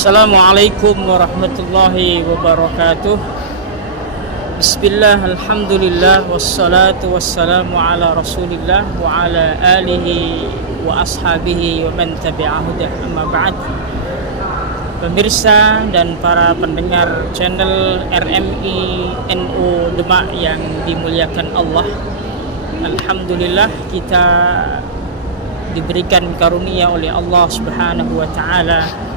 Assalamualaikum warahmatullahi wabarakatuh. Bismillah, alhamdulillah, wassalatu wassalamu ala rasulillah wa ala alihi wa ashabihi wa man tabi'ahudah, amma ba'd. Pemirsa dan para pendengar channel RMI NU Demak yang dimuliakan Allah, alhamdulillah kita diberikan karunia oleh Allah Subhanahu wa taala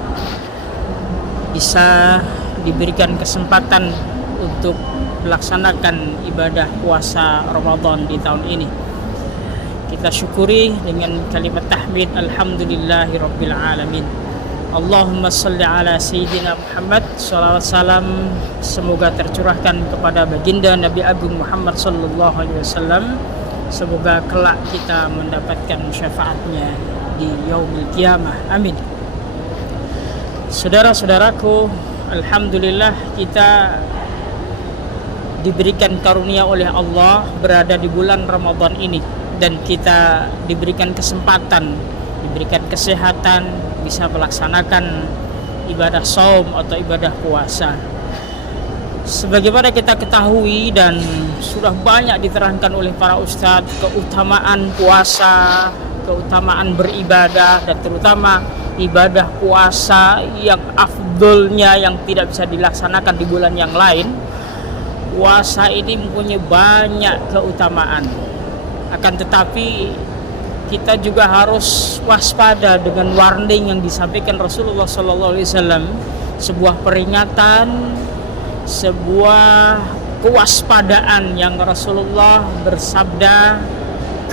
bisa diberikan kesempatan untuk melaksanakan ibadah puasa Ramadan di tahun ini. Kita syukuri dengan kalimat tahmid alhamdulillahirabbil alamin. Allahumma salli ala sayyidina Muhammad. Shalawat salam semoga tercurahkan kepada baginda Nabi Agung Muhammad sallallahu alaihi wasallam. Semoga kelak kita mendapatkan syafaatnya di yaumil qiyamah. Amin. Saudara-saudaraku, alhamdulillah kita diberikan karunia oleh Allah berada di bulan Ramadan ini, dan kita diberikan kesempatan, diberikan kesehatan bisa melaksanakan ibadah shaum atau ibadah puasa. Sebagaimana kita ketahui dan sudah banyak diterangkan oleh para ustadz, keutamaan puasa, keutamaan beribadah, dan terutama ibadah puasa yang afdolnya yang tidak bisa dilaksanakan di bulan yang lain. Puasa ini mempunyai banyak keutamaan, akan tetapi kita juga harus waspada dengan warning yang disampaikan Rasulullah SAW, sebuah peringatan, sebuah kewaspadaan yang Rasulullah bersabda,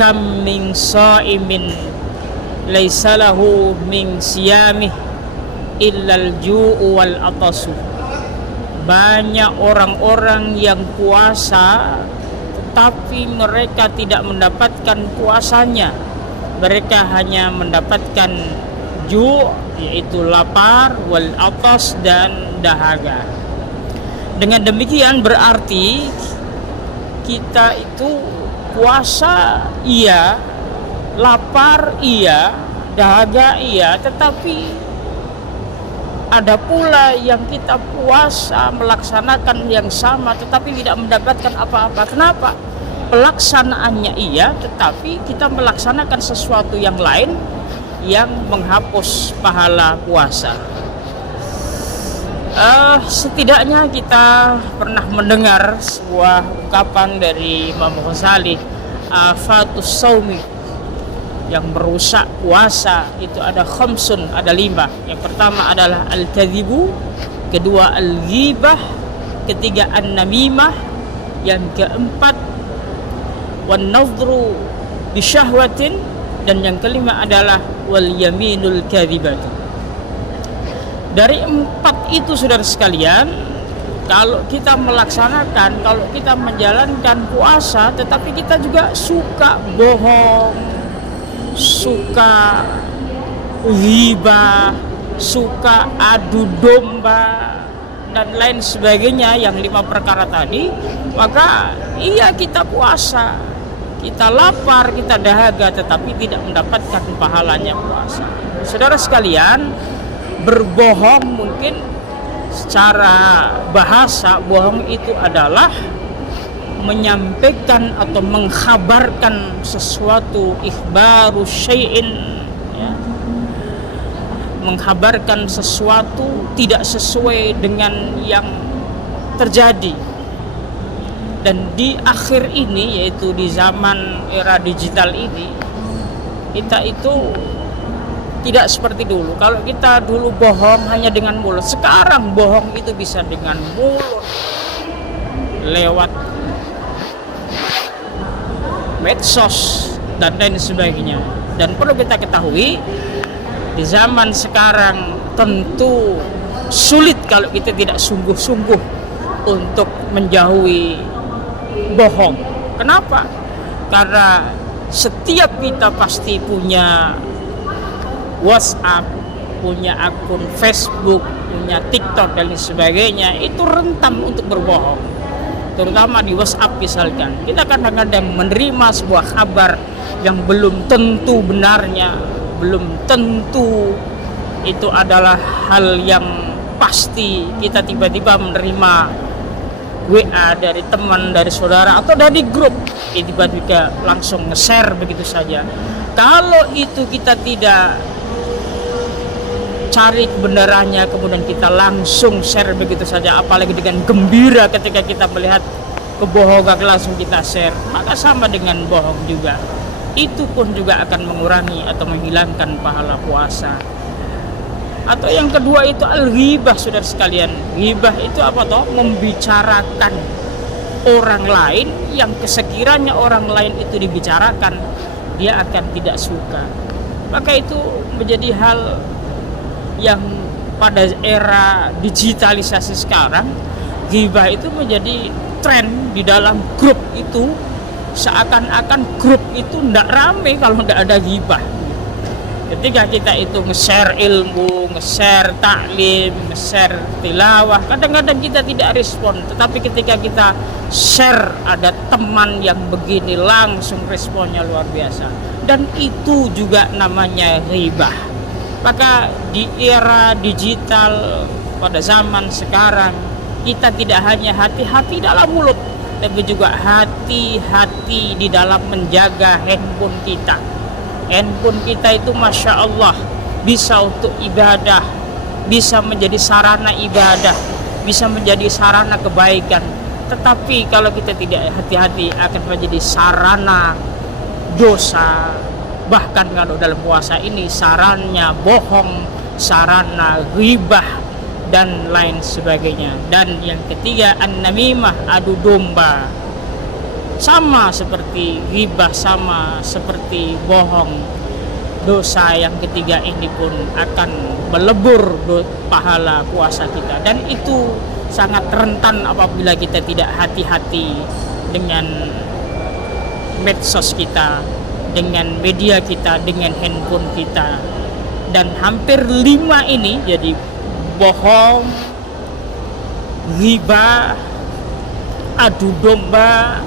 kam min shaimin laisa lahu min siyamih illal ju'u wal atasu. Banyak orang-orang yang puasa tetapi mereka tidak mendapatkan puasanya. Mereka hanya mendapatkan ju', yaitu lapar, wal atas, dan dahaga. Dengan demikian berarti kita itu puasa iya, lapar iya, dahaga iya, tetapi ada pula yang kita puasa melaksanakan yang sama tetapi tidak mendapatkan apa-apa. Kenapa? Pelaksanaannya iya, tetapi kita melaksanakan sesuatu yang lain yang menghapus pahala puasa. Setidaknya kita pernah mendengar sebuah ungkapan dari Imam Ghazali, afatus saumi, yang merusak puasa itu ada khamsun, ada 5. Yang pertama adalah al-kadhibu, kedua al-ghibah, ketiga an-namimah, yang keempat wan-nadhru bisyahwatin, dan yang kelima adalah wal yaminul kadhibatu. Dari 4 itu, saudara sekalian, kalau kita melaksanakan, kalau kita menjalankan puasa tetapi kita juga suka bohong, suka ghibah, suka adu domba, dan lain sebagainya, yang 5 perkara tadi, maka iya kita puasa, kita lapar, kita dahaga, tetapi tidak mendapatkan pahalanya puasa. Saudara sekalian, berbohong mungkin secara bahasa, bohong itu adalah menyampaikan atau mengkhabarkan sesuatu, ikhbaru syai'in, ya, mengkhabarkan sesuatu tidak sesuai dengan yang terjadi. Dan di akhir ini, yaitu di zaman era digital ini, kita itu tidak seperti dulu. Kalau kita dulu bohong hanya dengan mulut, sekarang bohong itu bisa dengan mulut, lewat medsos dan lain sebagainya. Dan perlu kita ketahui, di zaman sekarang tentu sulit kalau kita tidak sungguh-sungguh untuk menjauhi bohong. Kenapa? Karena setiap kita pasti punya WhatsApp, punya akun Facebook, punya TikTok dan lain sebagainya, itu rentan untuk berbohong. Terutama di WhatsApp misalkan, kita kadang-kadang menerima sebuah kabar yang belum tentu benarnya, belum tentu itu adalah hal yang pasti. Kita tiba-tiba menerima WA dari teman, dari saudara, atau dari grup, tiba-tiba langsung nge-share begitu saja. Kalau itu kita tidak cari kebenarannya, kemudian kita langsung share begitu saja, apalagi dengan gembira ketika kita melihat kebohongan langsung kita share, maka sama dengan bohong juga. Itu pun juga akan mengurangi atau menghilangkan pahala puasa. Atau yang kedua itu al-ghibah, saudara sekalian. Ghibah itu apa toh? Membicarakan orang lain yang kesekiranya orang lain itu dibicarakan, dia akan tidak suka. Maka itu menjadi hal yang pada era digitalisasi sekarang, ghibah itu menjadi tren di dalam grup itu. Seakan-akan grup itu tidak rame kalau tidak ada ghibah. Ketika kita itu nge-share ilmu, nge-share taklim, nge-share tilawah, kadang-kadang kita tidak respon. Tetapi ketika kita share, ada teman yang begini, langsung responnya luar biasa. Dan itu juga namanya ghibah. Maka di era digital pada zaman sekarang, kita tidak hanya hati-hati dalam mulut, tapi juga hati-hati di dalam menjaga handphone kita. Handphone kita itu Masya Allah bisa untuk ibadah, bisa menjadi sarana ibadah, bisa menjadi sarana kebaikan. Tetapi kalau kita tidak hati-hati akan menjadi sarana dosa. Bahkan kalau dalam puasa ini sarannya bohong, sarana ghibah, dan lain sebagainya. Dan yang ketiga an-namimah, adu domba. Sama seperti ghibah, sama seperti bohong. Dosa yang ketiga ini pun akan melebur pahala puasa kita. Dan itu sangat rentan apabila kita tidak hati-hati dengan medsos kita, dengan media kita, dengan handphone kita. Dan hampir 5 ini, jadi bohong, ghibah, adu domba,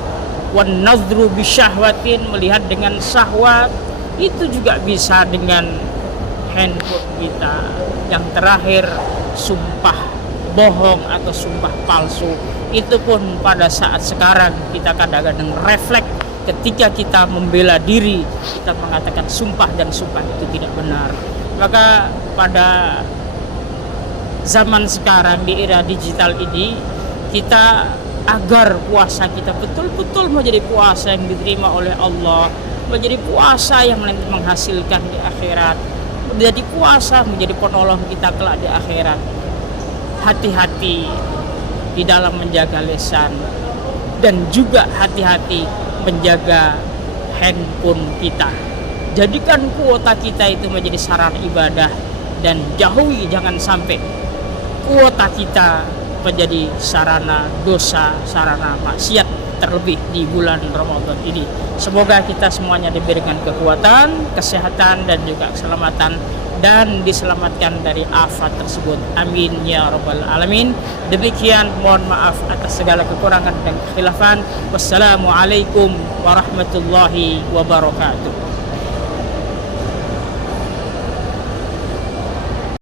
wan nadhru bisyahwatin, melihat dengan syahwat, itu juga bisa dengan handphone kita. Yang terakhir, sumpah bohong atau sumpah palsu. Itu pun pada saat sekarang kita kadang-kadang refleks ketika kita membela diri, kita mengatakan sumpah dan sumpah itu tidak benar. Maka pada zaman sekarang di era digital ini, kita agar puasa kita betul-betul menjadi puasa yang diterima oleh Allah, menjadi puasa yang nanti menghasilkan di akhirat, menjadi puasa menjadi penolong kita kelak di akhirat. Hati-hati di dalam menjaga lisan, dan juga hati-hati menjaga handphone kita. Jadikan kuota kita itu menjadi sarana ibadah, dan jauhi jangan sampai kuota kita menjadi sarana dosa, sarana maksiat, terlebih di bulan Ramadan ini. Semoga kita semuanya diberikan kekuatan, kesehatan, dan juga keselamatan, dan diselamatkan dari afat tersebut. Amin ya rabbal alamin. Demikian, mohon maaf atas segala kekurangan dan kekhilafan. Wassalamualaikum warahmatullahi wabarakatuh.